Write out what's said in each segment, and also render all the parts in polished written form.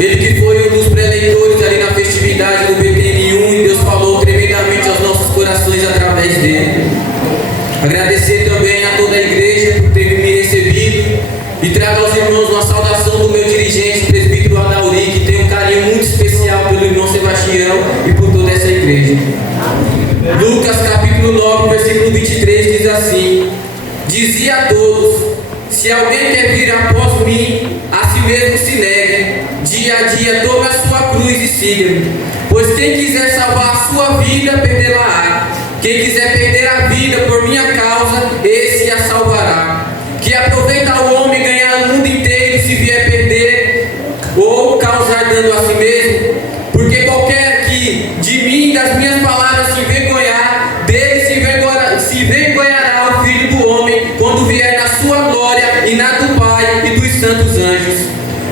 Ele que foi um dos preleitores ali na festividade do BTN1 e Deus falou tremendamente aos nossos corações através dele. Agradecer também a toda a igreja por ter me recebido e trago aos irmãos uma saudação do meu dirigente, presbítero Adauri, que tem um carinho muito especial pelo irmão Sebastião e por toda essa igreja. Lucas capítulo 9, versículo 23 diz assim: dizia a todos: se alguém quer vir após mim, a si mesmo se negue, dia a dia tome a sua cruz e siga-me. Pois quem quiser salvar a sua vida, perdê-la-á. Quem quiser perder a vida por minha causa, esse a salvará. Que aproveita o homem ganhar o mundo inteiro se vier perder ou causar dano a si mesmo? Porque qualquer que de mim e das minhas palavras se envergonhar, dele se envergonhará o Filho do Homem quando vier na sua glória e na do Pai e dos santos anjos.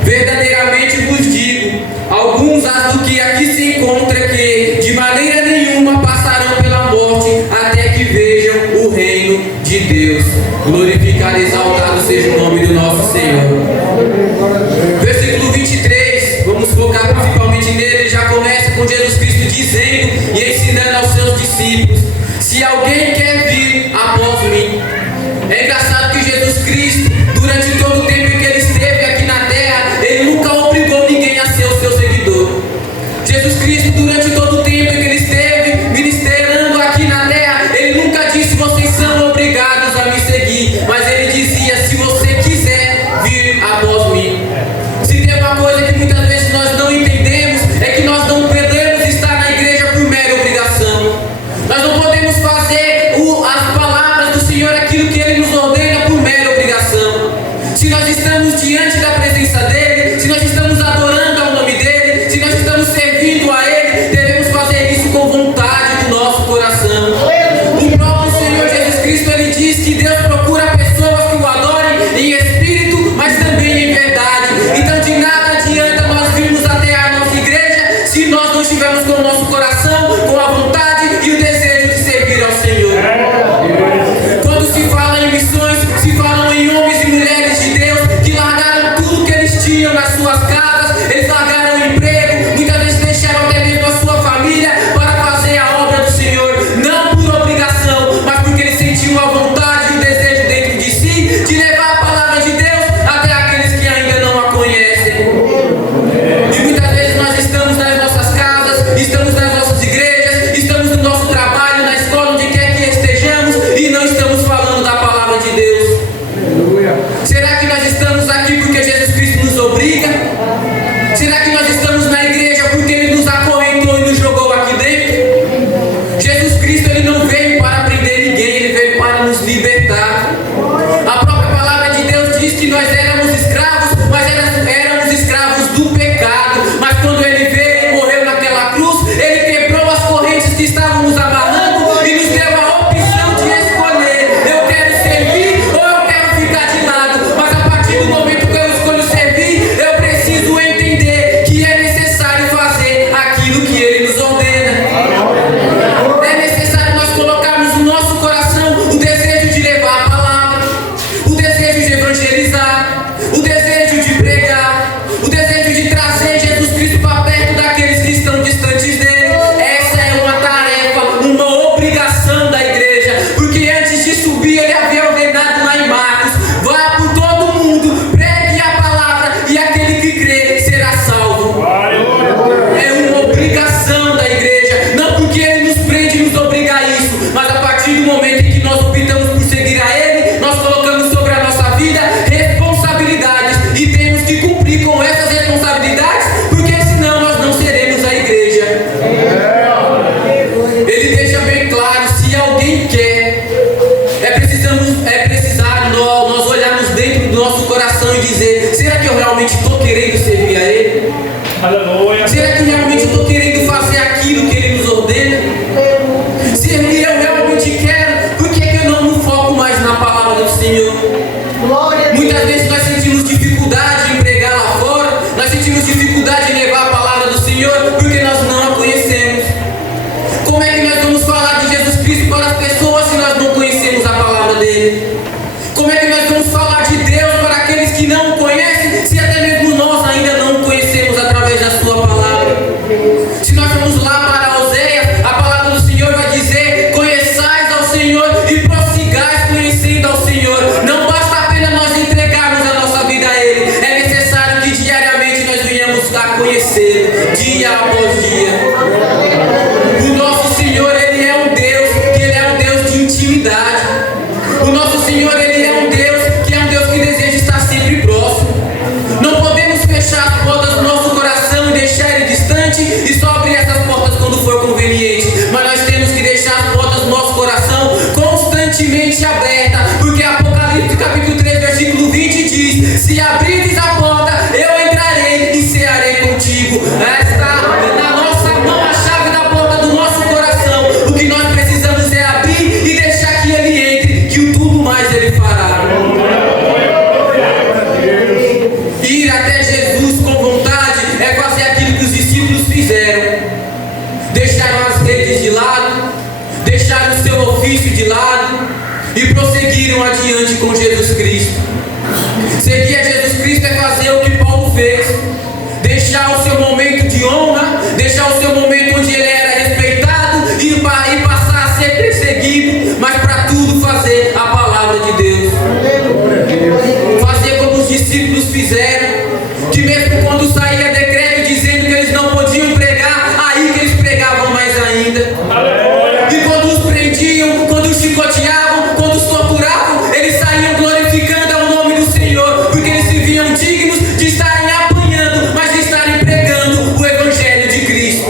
Verdadeiramente vos digo, alguns do que aqui se encontram que de maneira nenhuma passarão pela morte até que vejam o reino de Deus. Glorificado e exaltado seja o nome do nosso Senhor. Versículo 23, vamos focar principalmente nele. Já começa com Jesus Cristo dizendo e ensinando aos seus discípulos: se alguém quer vir após mim. É engraçado que Jesus Cristo, durante todo o tempo que ele esteve aqui na terra, ele nunca obrigou ninguém a ser o seu seguidor. Jesus Cristo, durante todo o tempo que ele esteve ministrando aqui na terra, ele nunca disse: vocês são obrigados a me seguir, mas ele dizia: se você quiser vir após mim. Se tem uma coisa que muitas vezes nós não entendemos, é que nós não podemos estar na igreja por mera obrigação. Nós não podemos fazer as palavras do Senhor, aquilo que ele nos ordena, por mera obrigação. Se nós estamos diante da presença dele, se nós estamos adorando ao nome dele, se nós estamos servindo a ele, devemos fazer isso com vontade do nosso coração. O próprio Senhor Jesus Cristo, ele diz que Deus procura pessoas que o adorem em espírito, mas também em verdade. Então de nada adianta nós virmos até a nossa igreja se nós não estivermos com o nosso coração, com a vontade e o desejo de servir ao Senhor. Quando se fala em missões, se falam em homens e mulheres de Deus que largaram tudo que eles tinham nas suas casas, eles largaram o emprego, muitas vezes deixaram até mesmo a sua família para fazer a obra do Senhor, não por obrigação, mas porque eles sentiam a vontade e o desejo dentro de si de levar a palavra de Deus até aqueles que ainda não a conhecem. E muitas vezes nós estamos nas nossas casas, estamos nas nossas igrejas, estamos no nosso trabalho, na escola, onde quer que estejamos, e não estamos falando da palavra de Deus. Será que nós estamos aqui porque Jesus Cristo nos obriga? Será que nós estamos na igreja porque ele nos acorrentou e nos jogou aqui dentro? Jesus Cristo, ele não veio para prender ninguém, ele veio para nos libertar. A própria palavra de Deus diz que nós éramos escravos, mas éramos escravos do pecado. Mas quando ele veio e morreu naquela cruz, ele quebrou as correntes que estavam nos amarrando e nos deu a opção de escolher: eu quero servir ou eu quero ficar de lado. Mas a partir do momento que eu escolho servir, eu preciso entender que é necessário fazer aquilo que ele nos ordena. É necessário nós colocarmos no nosso coração o desejo de levar a palavra, o desejo de evangelizar, o desejo de pregar, o desejo de trazer Jesus Cristo para perto daqueles que estão distantes dele. Essa é uma tarefa, uma obrigação da igreja, porque antes de subir ele havia ordenado lá em Marcos: vá por todo mundo, pregue a palavra e aquele que crê será salvo. É uma obrigação da igreja, não porque ele nos prende e nos obriga a isso, mas a partir do momento em que nós optamos por seguir a ele, nós colocamos sobre a nossa vida responsabilidades e temos que cumprir com essas responsabilidades, porque senão nós não seremos a igreja. Ele deixa bem claro: se alguém quer, é precisar nós olharmos dentro do nosso coração e dizer: será que eu realmente estou querendo servir a ele? Aleluia. Será que realmente eu estou querendo fazer aquilo que ele nos ordena? Se eu realmente quero, por que eu não me foco mais na palavra do Senhor? Muitas vezes nós sentimos dificuldade em pregar lá fora, nós sentimos dificuldade em levar a palavra do Senhor porque nós não a conhecemos. Como é que nós vamos falar de Jesus Cristo para as pessoas se nós não conhecemos a palavra dele? Como é que nós vamos falar de Deus para aqueles que não o conhecem, se até mesmo nós ainda não o conhecemos através conhecê-lo dia após dia. O nosso Senhor, Ele é um Deus que Ele é um Deus de intimidade. O nosso Senhor, Ele é um Deus que deseja estar sempre próximo. Não podemos fechar as portas do nosso coração e deixar Ele distante e só abrir essas portas quando for conveniente. Mas nós temos que deixar as portas do nosso coração constantemente abertas, porque Apocalipse capítulo 3, versículo 20 diz: se abrires a porta, eu entrarei e cearei contigo. Está na nossa mão a chave da porta do nosso coração. O que nós precisamos é abrir e deixar que Ele entre, que o tudo mais Ele fará. Ir até Jesus com vontade é fazer aquilo que os discípulos fizeram. Deixaram as redes de lado, deixaram o seu ofício de lado e prosseguiram adiante com Jesus Cristo. Seguir a Jesus Cristo é fazer o que Paulo fez: deixar o seu momento de honra, deixar o seu momento onde ele era respeitado e passar a ser perseguido, mas para tudo fazer a palavra de Deus. Fazer como os discípulos fizeram, que mesmo quando saía decreto dizendo que eles não podiam pregar, aí que eles pregavam mais ainda. E quando os prendiam, quando os chicoteavam, quando os torturavam, eles saíam glorificando ao nome do Senhor, porque eles se viam dignos de estarem apanhando, mas de estarem pregando o Evangelho de Cristo.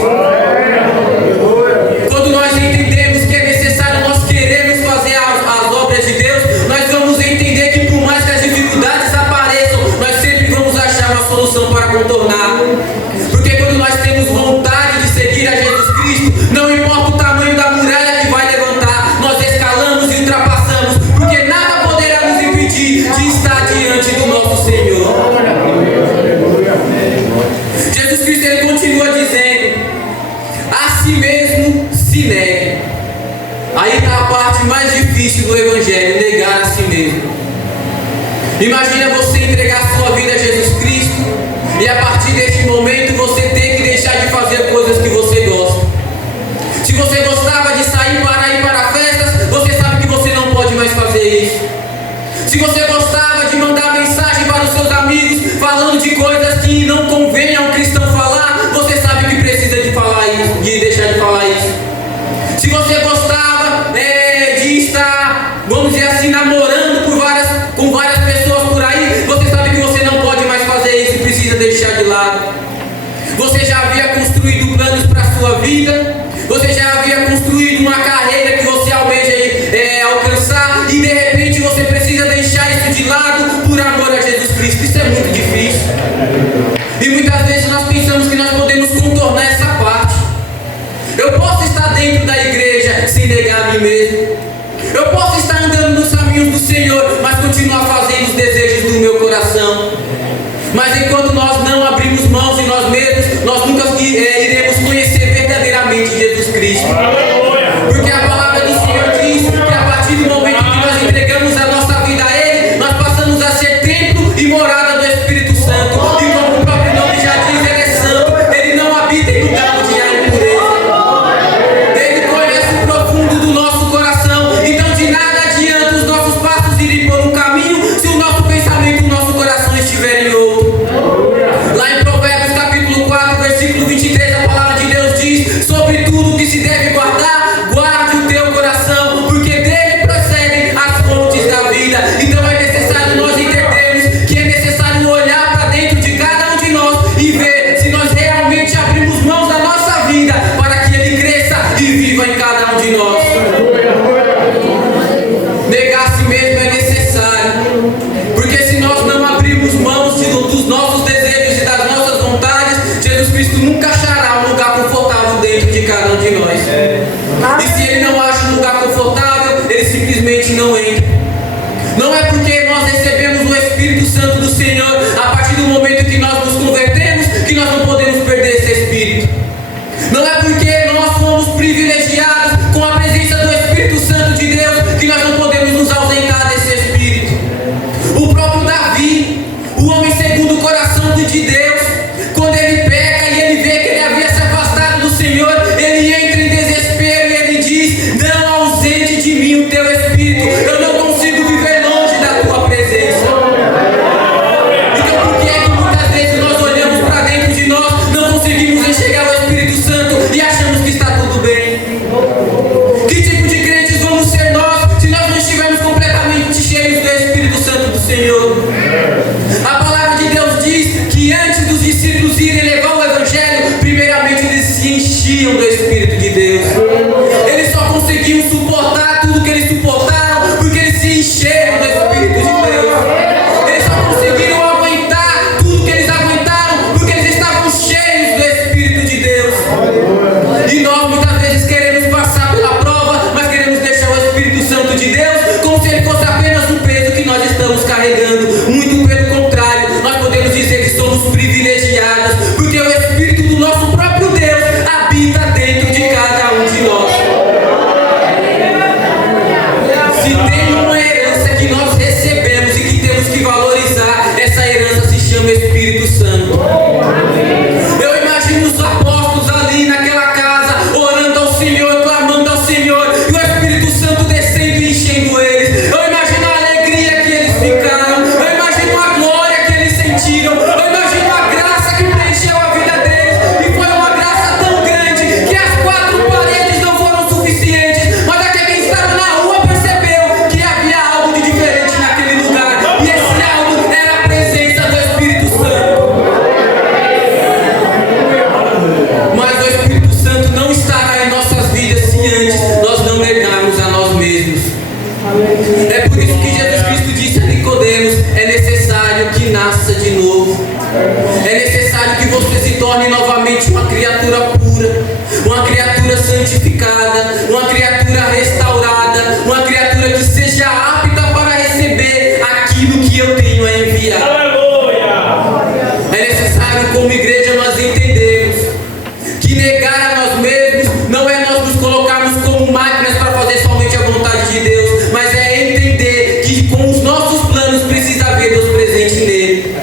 Quando nós entendemos que é necessário, nós queremos fazer as obras de Deus, nós vamos entender que por mais que as dificuldades apareçam, nós sempre vamos achar uma solução para contornar. Porque quando nós temos vontade de seguir a Jesus Cristo, não importa o tamanho da muralha que vai levantar, nós escalamos e ultrapassamos, porque nada poderá nos impedir de estar diante do nosso Senhor. Jesus Cristo, Ele continua dizendo: a si mesmo se negue. Aí está a parte mais difícil do Evangelho: negar a si mesmo. Imagina você entregar a sua vida a Jesus Cristo e a partir deste momento você ter que deixar de fazer coisas que você gosta. Se você gostava de sair para ir para festas, você sabe que você não pode mais fazer isso. Se você gostava de mandar mensagem para os seus amigos falando de coisas que não convém a um cristão falar, você sabe que precisa de falar isso, de deixar de falar isso. Se você gostava de estar, vamos dizer assim, namorando com várias pessoas por aí, você sabe que você não pode mais fazer isso e precisa deixar de lado. Você já havia construído planos para a sua vida, você já havia construído uma carreira que você almeja alcançar, e de repente você precisa deixar isso de lado por amor a Jesus Cristo. Isso é muito difícil. E muitas vezes nós pensamos que nós podemos contornar essa parte. Eu posso estar dentro da igreja sem negar a mim mesmo. Eu posso estar andando nos caminhos do Senhor, mas continuar fazendo os desejos do meu coração. Mas enquanto nós não abrimos mãos em nós mesmos, nós nunca iremos conhecer verdadeiramente Jesus Cristo. Porque a palavra do Senhor diz que a partir do momento que nós entregamos a nossa vida a Ele, nós passamos a ser templo e morada do Espírito Santo. E como o próprio nome já diz, Ele é santo. Ele não habita em lugar onde há impureza. Ele conhece o profundo do nosso coração. Então de nada adianta os nossos passos irem por um caminho se o nosso pensamento, o nosso coração estiver em outro. Lá em Provérbios capítulo 4, versículo 23, a palavra de Deus diz: sobre tudo que se deve guardar, guarde o teu coração, porque dele procedem as fontes da vida. Então é necessário nós entendermos que é necessário olhar para dentro de cada um de nós e ver se nós realmente abrimos mãos da nossa vida para que ele cresça e viva em cada um de nós. Negar a si mesmo é necessário, porque se nós não abrirmos mãos dos nossos desejos e das nossas vontades, Jesus Cristo nunca achará um lugar confortável dentro de cada um de nós. E se Ele não acha um lugar confortável, Ele simplesmente não entra. Não é porque nós recebemos o Espírito Santo do Senhor a partir do momento que nós nos convertemos que nós não podemos perder esse Espírito. Não é porque nós fomos privilegiados com a presença do Espírito Santo de Deus que nós não podemos nos ausentar desse Espírito. O próprio Davi, o homem segundo o coração de Deus, quando ele peca e ele vê que ele havia se afastado do Senhor, ele entra em desespero e ele diz: não ausente de mim o teu Espírito. enchiam do Espírito de Deus. Eles só conseguiam suportar tudo que eles suportaram porque eles se encheram do Espírito de Deus. Eles só conseguiram aguentar tudo que eles aguentaram porque eles estavam cheios do Espírito de Deus. E nós muitas vezes queremos passar pela prova, mas queremos deixar o Espírito Santo de Deus como se ele fosse apenas um peso que nós estamos carregando. Muito pelo contrário, nós podemos dizer que somos privilegiados, porque o Espírito do nosso próprio Deus habita dentro de cada um de nós. Se tem uma herança que nós recebemos e que temos que valorizar, essa herança se chama Espírito Santo. Eu imagino os apóstolos ali naquela casa, orando ao Senhor, clamando ao Senhor, e o Espírito Santo descendo e enchendo eles. Eu imagino a alegria que eles ficaram, eu imagino a glória que eles sentiram, eu imagino a graça que preencheu a vida deles, e foi uma graça tão grande que as quatro paredes não foram suficientes, mas até quem estava na rua percebeu que havia algo de diferente naquele lugar, e esse algo era a presença do Espírito Santo. Mas o Espírito Santo não estará em nossas vidas se antes nós não negarmos a nós mesmos. É por isso que Jesus Cristo disse a Nicodemos: é necessário que nasça de novo. É necessário que você se torne novamente uma criatura pura, uma criatura santificada, uma criatura restaurada, uma criatura que seja apta para receber aquilo que eu tenho a enviar. É necessário, como igreja, nós entendermos que negar a nós mesmos não é nós nos colocarmos como máquinas para fazer somente a vontade de Deus, mas é entender que com os nossos planos precisa haver Deus presente nele.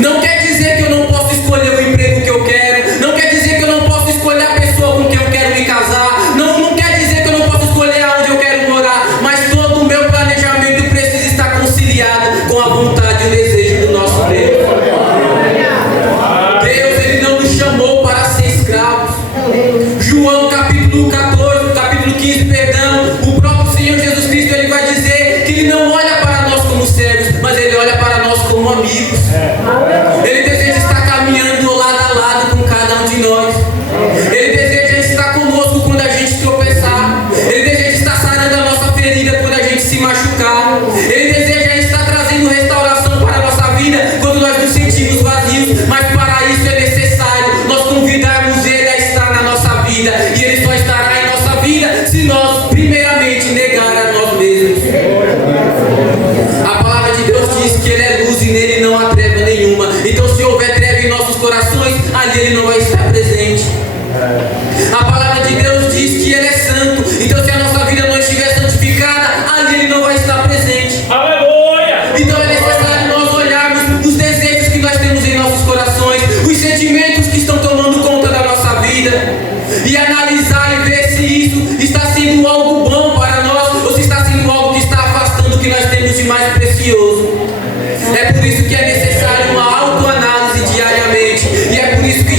Não quer dizer que eu não posso escolher o emprego que eu quero, não quer dizer que eu não posso escolher a pessoa com quem eu quero me casar, não quer dizer que eu não posso escolher aonde eu quero morar, mas todo o meu planejamento precisa estar conciliado com a vontade e o desejo do nosso Deus. Deus, ele não nos chamou para ser escravos. João capítulo 14, capítulo 15, perdão, o próprio Senhor Jesus Cristo, ele vai dizer que ele não olha para nós como servos, mas ele olha para nós como amigos. Ele deseja estar caminhando lado a lado com cada um de nós. Ele deseja estar conosco quando a gente tropeçar. Ele deseja estar sarando a nossa ferida quando a gente se machucar. Ele deseja estar trazendo restauração para a nossa vida quando nós nos sentimos vazios. Mas para isso é necessário nós convidarmos ele a estar na nossa vida. E ele só estará em nossa vida se nós primeiramente negar a nós mesmos. A palavra de Deus diz que ele é luz e nele não há treva nenhuma. Então se houver treva em nossos corações, ali ele não vai estar presente. A palavra de Deus diz que ele é santo. Então se a nossa vida não estiver santificada, ali ele não vai estar presente. Aleluia! Então é necessário nós olharmos os desejos que nós temos em nossos corações, os sentimentos que estão tomando conta da nossa vida, e analisar e ver se isso está sendo algo bom para nós ou se está sendo algo que está afastando o que nós temos de mais precioso. É por isso que é necessário uma autoanálise diariamente, e é por isso que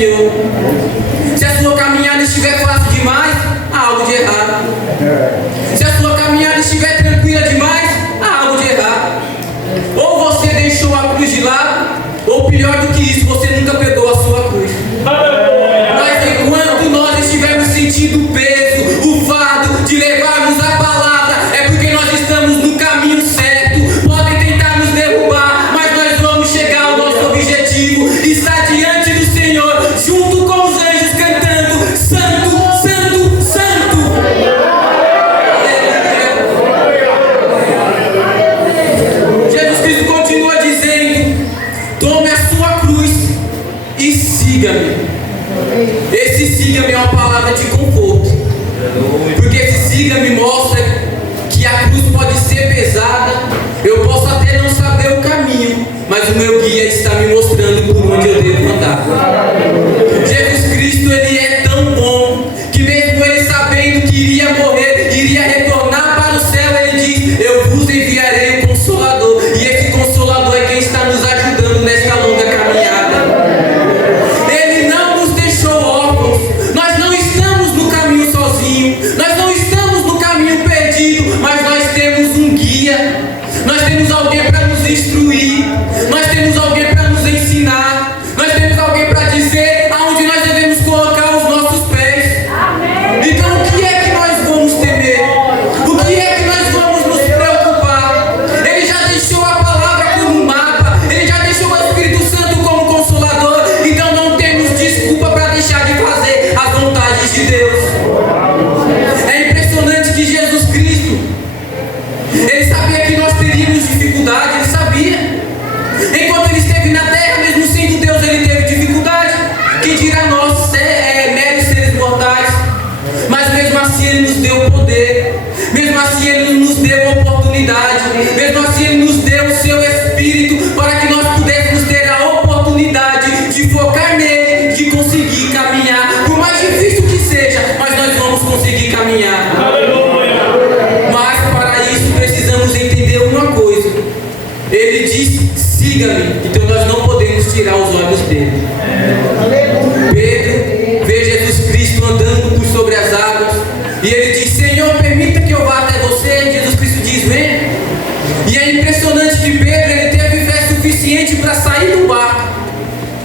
Senhor. Se a sua caminhada estiver fácil demais, há algo de errado. Se a sua caminhada estiver tranquila demais, há algo de errado. Ou você deixou a cruz de lado, ou pior do que isso, você nunca pegou a sua cruz. Mas enquanto nós estivermos sentindo o peso, o fardo de levarmos a palavra, é porque nós estamos no caminho certo. Podem tentar nos derrubar, mas nós vamos chegar ao nosso objetivo. Estar diante do Senhor, junto com os anjos, cantando: Santo, Santo, Santo. Jesus Cristo continua dizendo: tome a sua cruz e siga-me. Esse siga-me é uma palavra de conforto, porque esse siga-me mostra que a cruz pode ser pesada. Eu posso até não saber o caminho, mas o meu guia está me mostrando por onde eu devo andar. Jesus Cristo, ele é tão bom que mesmo ele sabendo que iria morrer, iria retornar para o céu, ele diz: eu vos enviarei o Consolador. E esse Consolador é quem está nos ajudando nesta longa caminhada. Ele não nos deixou órfãos. Nós não estamos no caminho sozinhos. Nós não estamos no caminho perdido, mas nós temos um guia. Nós temos alguém para nos instruir. Nós temos alguém para nos ensinar. Nós temos alguém para dizer aonde nós devemos colocar os nossos pés. Então o que é que nós vamos temer? O que é que nós vamos nos preocupar? Ele já deixou a palavra como mapa. Ele já deixou o Espírito Santo como Consolador. Então não temos desculpa para deixar de fazer as vontades de Deus. É impressionante que Jesus Cristo, ele sabia que nós teríamos dificuldade. Ele sabia. Enquanto ele esteve na terra, mesmo sendo Deus, ele teve dificuldade. Que dirá nós, meros seres mortais? Mas mesmo assim ele nos deu poder. Mesmo assim ele nos deu oportunidade. Mesmo assim ele nos deu o seu Espírito para que nós pudéssemos ter a oportunidade de focar nele, de conseguir caminhar. Por mais difícil que seja, mas nós vamos conseguir caminhar. Mas para isso precisamos entender uma coisa. Ele diz: siga-me. Então nós não podemos tirar os olhos dele. Pedro vê Jesus Cristo andando por sobre as águas, e ele diz: Senhor, permita que eu vá até você. E Jesus Cristo diz: vem. E é impressionante que Pedro, ele teve fé suficiente para sair do barco.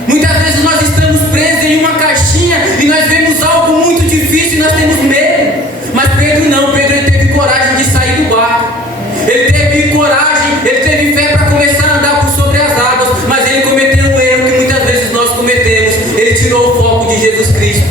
Muitas vezes nós estamos presos em uma caixinha e nós vemos algo muito difícil e nós temos medo. Mas Pedro não. Pedro, ele teve coragem de sair do barco. Ele teve coragem, ele teve fé para começar a andar por sobre as águas. Mas ele cometeu um erro que muitas vezes nós cometemos. Ele tirou o foco de Jesus Cristo.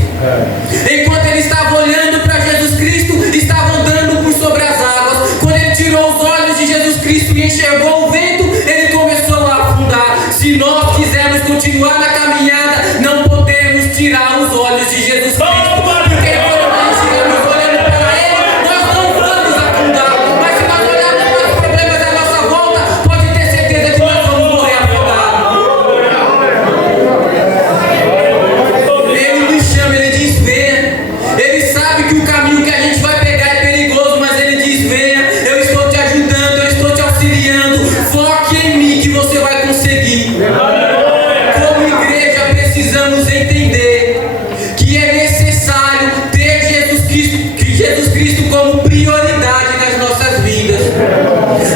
Enquanto ele estava olhando para Jesus Cristo, estava andando por sobre as águas. Quando ele tirou os olhos de Jesus Cristo e enxergou o vento, ele começou a afundar. Se nós quisermos continuar na caminhada, não podemos tirar os olhos de Jesus Cristo. Porque quando nós estivermos olhando para ele, nós não vamos afundar. Mas se nós olharmos para os problemas à nossa volta, pode ter certeza que nós vamos morrer afogados. Ele nos chama, ele diz: venha. Ele sabe que o caminho que a gente vai pegar é perigoso, mas ele diz: venha. Eu estou te ajudando, eu estou te auxiliando. Foque em mim que você vai conseguir. Como igreja precisamos entender que é necessário ter Jesus Cristo como prioridade nas nossas vidas.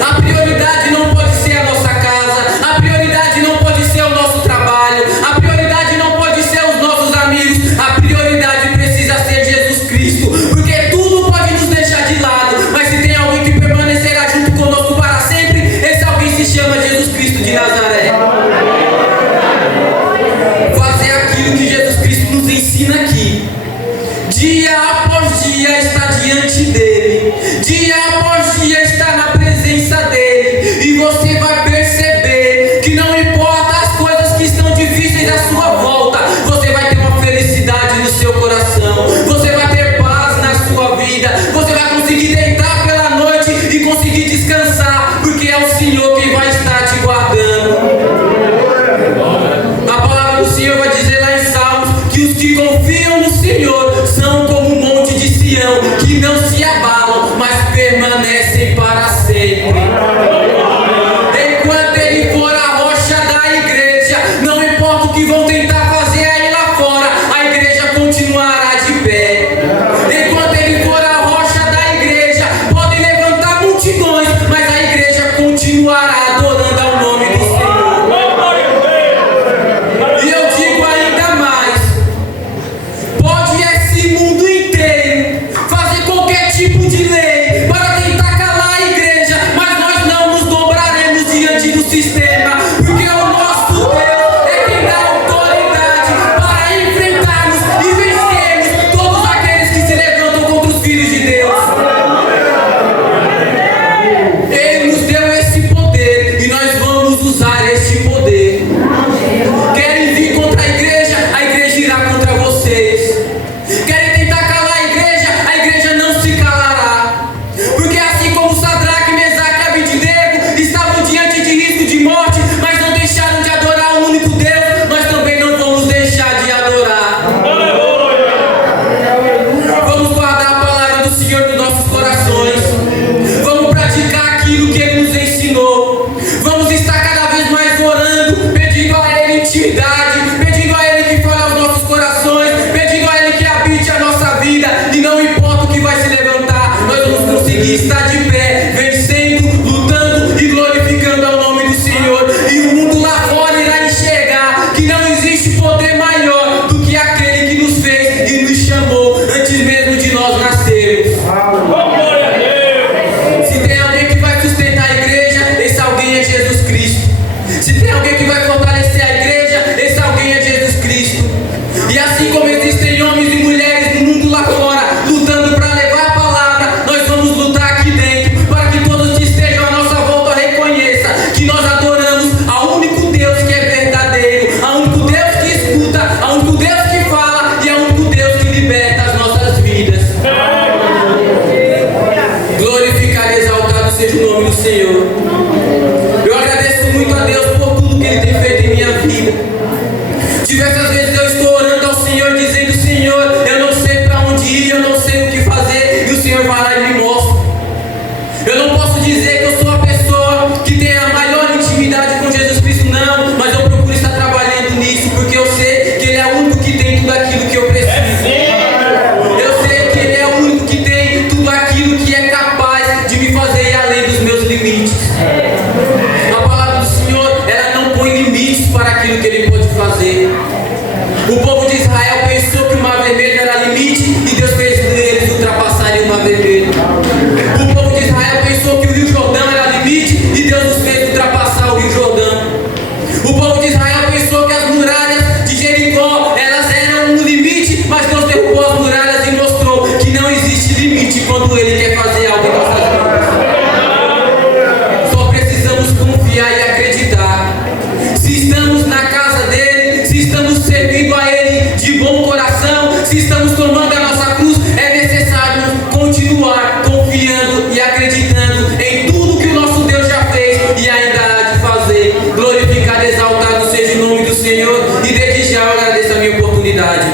A prioridade não pode ser a nossa casa, a prioridade não pode ser o nosso trabalho, a prioridade não pode ser os nossos amigos. A prioridade precisa ser Jesus Cristo, porque tudo pode nos deixar de lado, mas se tem alguém que permanecerá junto conosco para sempre, esse alguém se chama Jesus Cristo de Nazaré. Fazer aquilo que Jesus Cristo nos ensina aqui. Dia após dia está diante dele. Dia após dia está na presença dele. E você vai perceber que não importa as coisas que estão difíceis à sua volta, você vai ter uma felicidade no seu coração. Você vai ter paz na sua vida. Você vai conseguir deitar pela noite e conseguir descansar, porque é o Senhor quem vai estar te guardando. A palavra do Senhor vai dizer lá em Salmos que os que confiam no Senhor são como um monte de Sião, que não se abalam, mas permanecem para sempre. Enquanto ele for a rocha da igreja, não importa o que vão tentar fazer aí lá fora, O povo de Israel pensou que o mar vermelho era limite e Deus fez eles ultrapassarem o mar vermelho. O povo de Israel pensou que o Rio Jordão era limite e Deus os fez ultrapassar o Rio Jordão. O povo de Israel pensou que as muralhas de Jericó elas eram um limite, mas Deus derrubou as muralhas e mostrou que não existe limite quando Ele quer fazer algo em nossas vidas. Só precisamos confiar e acreditar. Se estamos na casa dele, se estamos servindo a Ele de bom coração, se estamos tomando a nossa cruz, é necessário continuar confiando e acreditando em tudo que o nosso Deus já fez e ainda há de fazer. Glorificado e exaltado seja o nome do Senhor, e desde já eu agradeço a minha oportunidade.